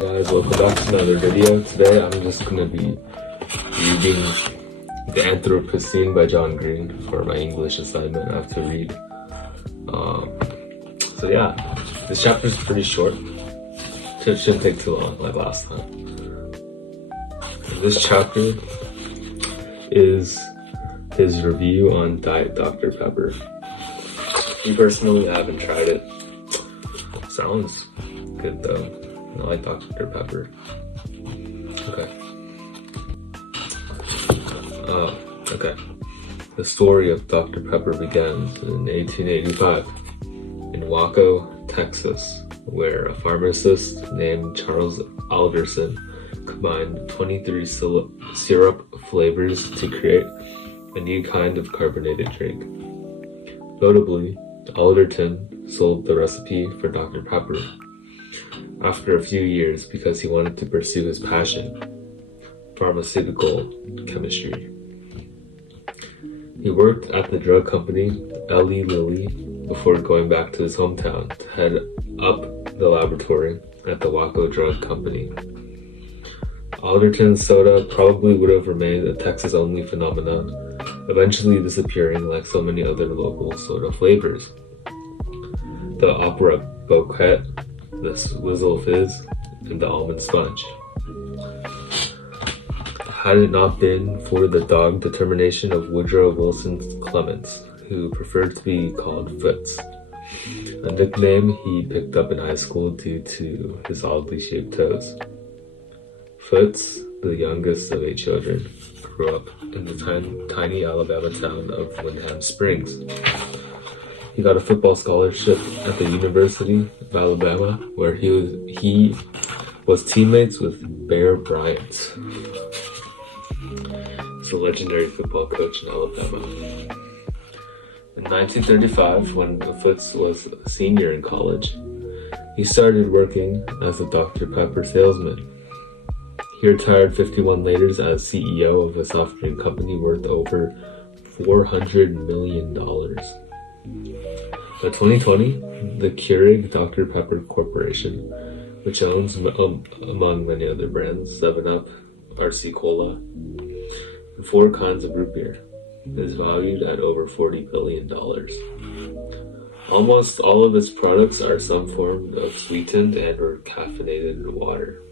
Guys, welcome back to another video. Today I'm just going to be reading The Anthropocene by John Green for my English assignment I have to read. So yeah, this chapter is pretty short. It shouldn't take too long like last time. This chapter is his review on Diet Dr. Pepper. Me personally, I haven't tried it. Sounds good though. I like Dr. Pepper. Okay. The story of Dr. Pepper begins in 1885 in Waco, Texas, where a pharmacist named Charles Alderson combined 23 syrup flavors to create a new kind of carbonated drink. Notably, Alderson sold the recipe for Dr. Pepper after a few years because he wanted to pursue his passion, pharmaceutical chemistry. He worked at the drug company Eli Lilly before going back to his hometown to head up the laboratory at the Waco Drug Company. Alderton's soda probably would have remained a Texas-only phenomenon, eventually disappearing like so many other local soda flavors. The Opera Bouquet, the Swizzle Fizz, and the Almond Sponge. Had it not been for the dogged determination of Woodrow Wilson Clements, who preferred to be called Foots, a nickname he picked up in high school due to his oddly shaped toes. Foots, the youngest of 8 children, grew up in the tiny Alabama town of Windham Springs. He got a football scholarship at the University of Alabama, where he was teammates with Bear Bryant. He's a legendary football coach in Alabama. In 1935, when Foots was a senior in college, he started working as a Dr. Pepper salesman. He retired 51 later as CEO of a soft drink company worth over $400 million. By 2020, the Keurig Dr. Pepper Corporation, which owns, among many other brands, 7-Up, RC Cola, and 4 kinds of root beer, is valued at over $40 billion. Almost all of its products are some form of sweetened and/or caffeinated water.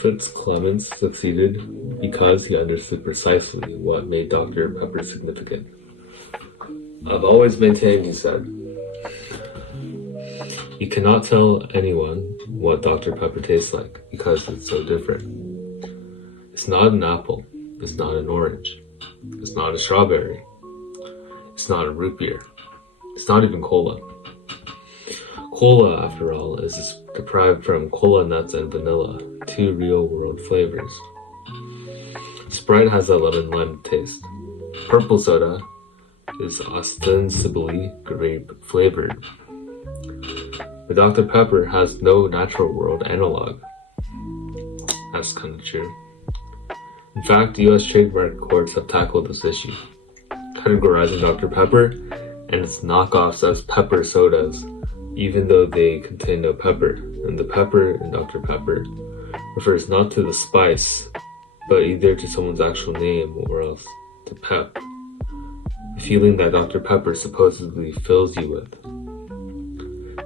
Foots Clements succeeded because he understood precisely what made Dr. Pepper significant. "I've always maintained," he said, "you cannot tell anyone what Dr. Pepper tastes like because it's so different. It's not an apple, it's not an orange, it's not a strawberry, it's not a root beer, it's not even cola. Cola, after all, is derived from cola nuts and vanilla, 2 real-world flavors. Sprite has a lemon lime taste. Purple soda is ostensibly grape flavored. But Dr. Pepper has no natural world analog." That's kind of true. In fact, US trademark courts have tackled this issue, categorizing Dr. Pepper and its knockoffs as pepper sodas, even though they contain no pepper, and the pepper in Dr. Pepper refers not to the spice, but either to someone's actual name or else to pep, the feeling that Dr. Pepper supposedly fills you with.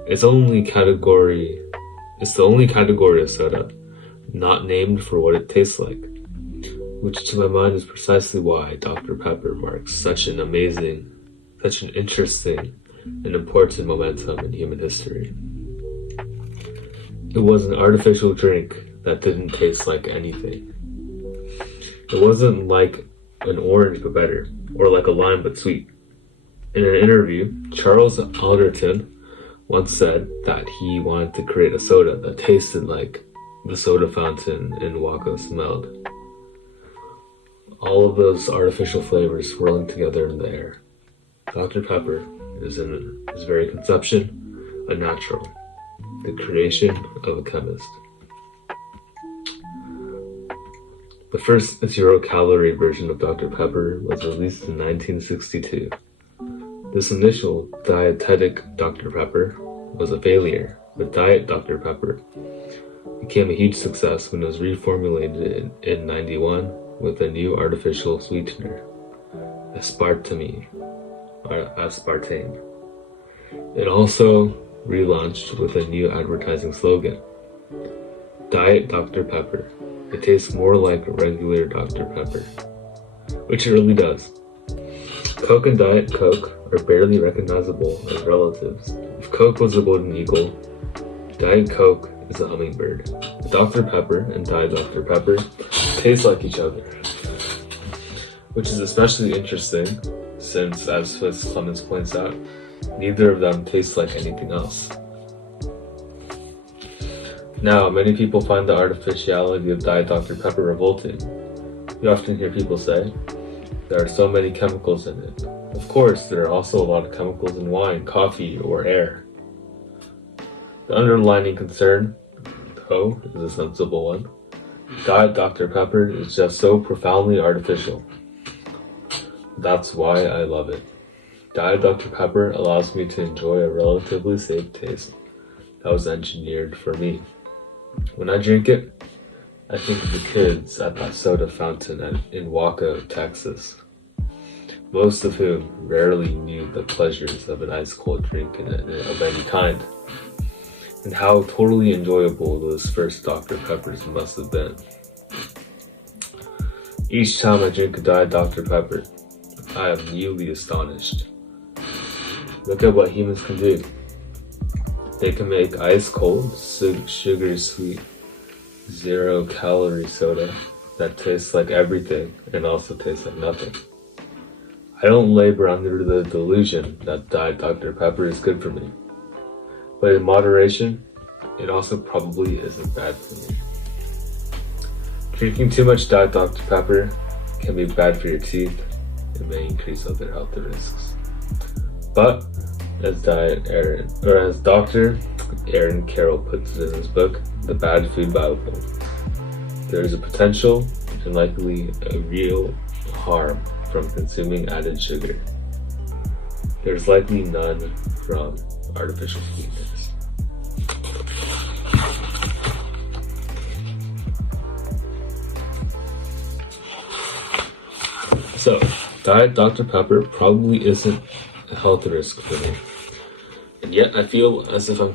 It's the only category of soda not named for what it tastes like, which to my mind is precisely why Dr. Pepper marks such an interesting and important momentum in human history. It was an artificial drink that didn't taste like anything. It wasn't like an orange but better, or like a lime but sweet. In an interview, Charles Alderton once said that he wanted to create a soda that tasted like the soda fountain in Waco smelled. All of those artificial flavors swirling together in the air. Dr. Pepper is in his very conception a natural, the creation of a chemist. The first 0-calorie version of Dr. Pepper was released in 1962. This initial dietetic Dr. Pepper was a failure But Diet Dr. Pepper became a huge success when it was reformulated in 91 with a new artificial sweetener, aspartame. It also relaunched with a new advertising slogan, Diet Dr. Pepper. It tastes more like regular Dr. Pepper, which it really does. Coke and Diet Coke are barely recognizable as relatives. If Coke was a golden eagle, Diet Coke is a hummingbird. Dr. Pepper and Diet Dr. Pepper taste like each other, which is especially interesting since, as Swiss Clemens points out, neither of them tastes like anything else. Now, many people find the artificiality of Diet Dr. Pepper revolting. You often hear people say, there are so many chemicals in it. Of course, there are also a lot of chemicals in wine, coffee, or air. The underlying concern, though, is a sensible one. Diet Dr. Pepper is just so profoundly artificial. That's why I love it. Diet Dr. Pepper allows me to enjoy a relatively safe taste that was engineered for me. When I drink it, I think of the kids at that soda fountain in Waco, Texas, most of whom rarely knew the pleasures of an ice cold drink of any kind, and how totally enjoyable those first Dr. Peppers must have been. Each time I drink a Diet Dr. Pepper, I am newly astonished. Look at what humans can do. They can make ice cold, sugar sweet, 0-calorie soda that tastes like everything and also tastes like nothing. I don't labor under the delusion that Diet Dr. Pepper is good for me. But in moderation, it also probably isn't bad for me. Drinking too much Diet Dr. Pepper can be bad for your teeth and may increase other health risks. But as Dr. Aaron Carroll puts it in his book, The Bad Food Bible, there is a potential and likely a real harm from consuming added sugar. There's likely none from artificial sweeteners. So, Diet Dr. Pepper probably isn't a health risk for me. And yet I feel as if I'm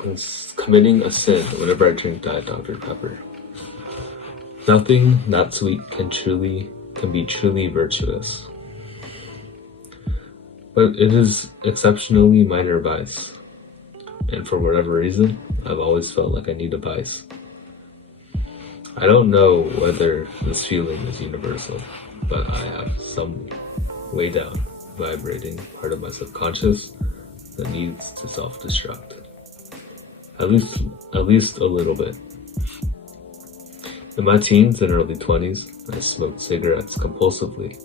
committing a sin whenever I drink Diet Dr. Pepper. Nothing that sweet can be truly virtuous. But it is exceptionally minor vice. And for whatever reason, I've always felt like I need a vice. I don't know whether this feeling is universal, but I have some way down, vibrating part of my subconscious that needs to self-destruct. At least a little bit. In my teens and early 20s, I smoked cigarettes compulsively,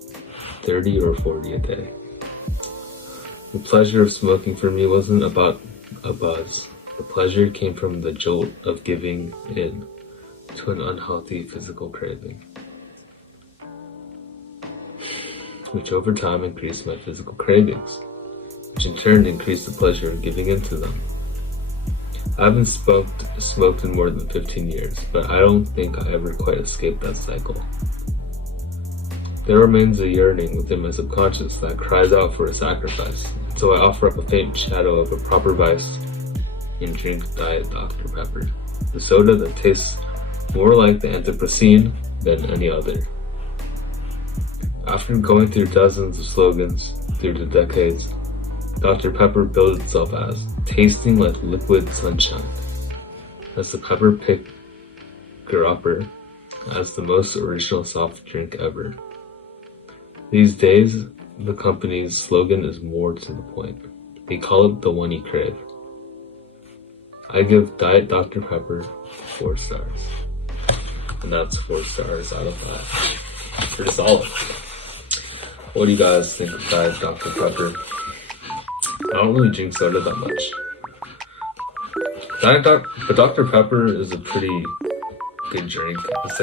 30 or 40 a day. The pleasure of smoking for me wasn't about a buzz. The pleasure came from the jolt of giving in to an unhealthy physical craving, which over time increased my physical cravings, which in turn increased the pleasure of giving in to them. I haven't smoked in more than 15 years, but I don't think I ever quite escaped that cycle. There remains a yearning within my subconscious that cries out for a sacrifice, so I offer up a faint shadow of a proper vice and drink Diet Dr. Pepper, the soda that tastes more like the anthropocene than any other. After going through dozens of slogans through the decades, Dr. Pepper billed itself as tasting like liquid sunshine, as the pepper picker-upper, as the most original soft drink ever. These days, the company's slogan is more to the point. They call it the one you crave. I give Diet Dr. Pepper 4 stars. And that's 4 stars out of 5. Pretty solid. What do you guys think of Diet Dr. Pepper? I don't really drink soda that much. But Dr. Pepper is a pretty good drink. It's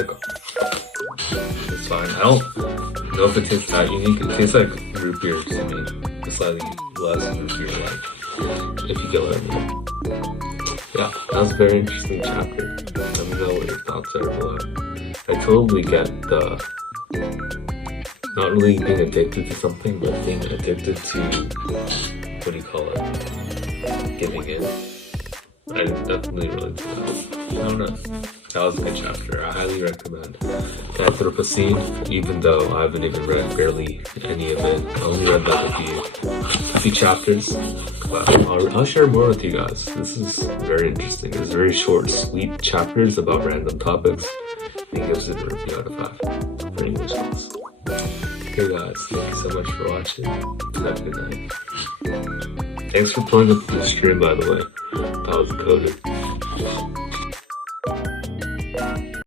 fine. I don't know if it tastes that unique. It tastes like root beer to me. It's slightly less root beer like, if you get what I mean. yeah, that was a very interesting chapter. Let me know what your thoughts are below. I totally get the not really being addicted to something, but being addicted to, what do you call it, giving in. I definitely relate to that. I don't know. That was a good chapter. I highly recommend the Anthropocene, even though I haven't even read barely any of it. I only read like a few chapters. But I'll share more with you guys. This is very interesting. It's very short, sweet chapters about random topics. He gives it a review out of 5 for English class. Okay guys, thank you so much for watching. Have a good night. Thanks for pulling up the stream, by the way. That was coded.